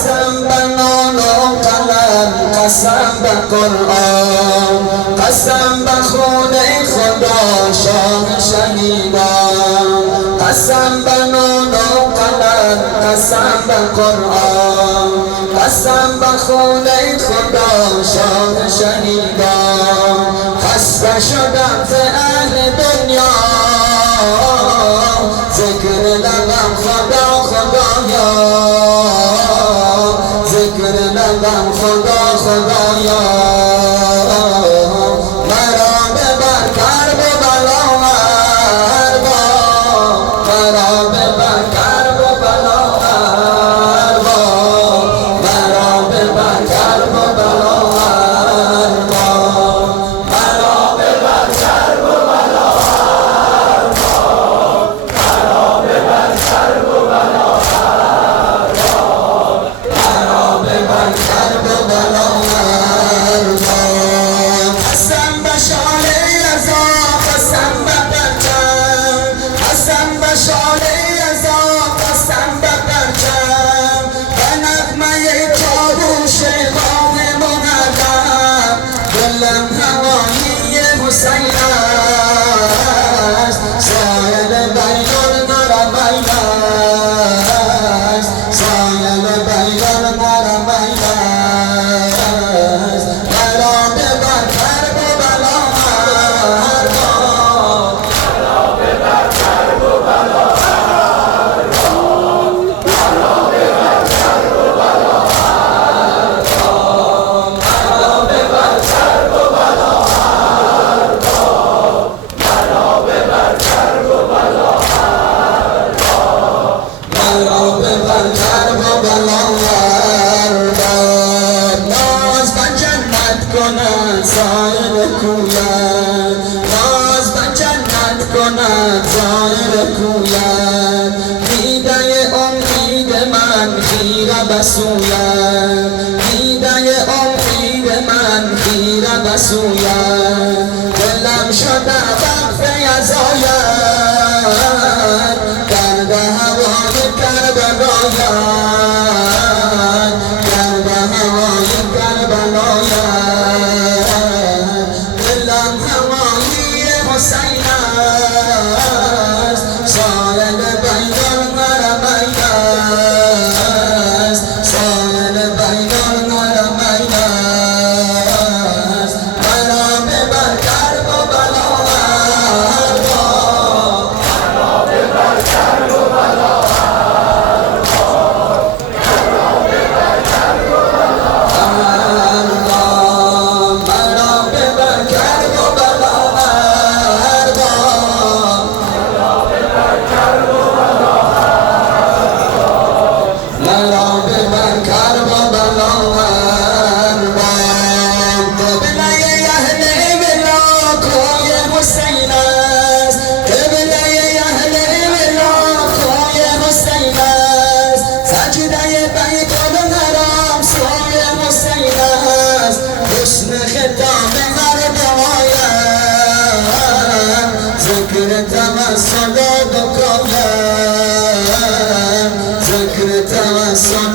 قسم به نان و قلم، قسم به قرآن، قسم به خون خدا شاه شهیدان. قسم به نان و قلم، قسم به قرآن، قسم به خون خدا شاه شهیدان. خسته شدم ز اهل دنیا، ذکر لبم خدا خدایا، ذکر لبم خدا خدایا. مرا ببر کرب و بلا هر بار، مرا ببر کرب و بلا هر بار، مرا ببر کرب و بلا هر بار، مرا ببر کرب و بلا هر بار، مرا ببر کرب و بلا هر بار، مرا ببر کرب و بلا هر بار. قسم به شاله رضا، قسم به پرچم، قسم به شاله رضا، قسم به پرچم. به نغمه چاووش خان مقدم، دلم هوایی حسین است. سایل بین الحرمین است، سایل بین الحرمین است. مرا ببر کرب و بلا هر بار، مرا ببر کرب و بلا هر بار، مرا ببر کرب و بلا هر بار، مرا ببر کرب و بلا هر بار، مرا ببر کرب و بلا هر بار، مرا ببر کرب و بلا هر بار. ناز به جنت کند سایر کویت، ناز به جنت کند سایر کویت. دیده امید من خیره به سویت، دیده امید من خیره به سویت. دلم شده وقف عزایت، کرده هوای کربلایت، کرده هوای کربلایت. دلم هوای حسین است، سایل بین الحرمین است، سایل بین الحرمین است. مرا ببر کرب و بلا هر بار، مرا ببر کرب و بلا هر بار، مرا ببر کرب و بلا هر بار، مرا ببر کرب و بلا هر بار، مرا ببر کرب و بلا هر بار، مرا ببر کرب و بلا هر بار. قبله اهل ولا کوی حسین است، قبله اهل ولا کوی حسین است. سجده بیت الحرام سوی حسین است. حسن ختام هر دعایم، ذکر توسل و بکایم، ذکر توسل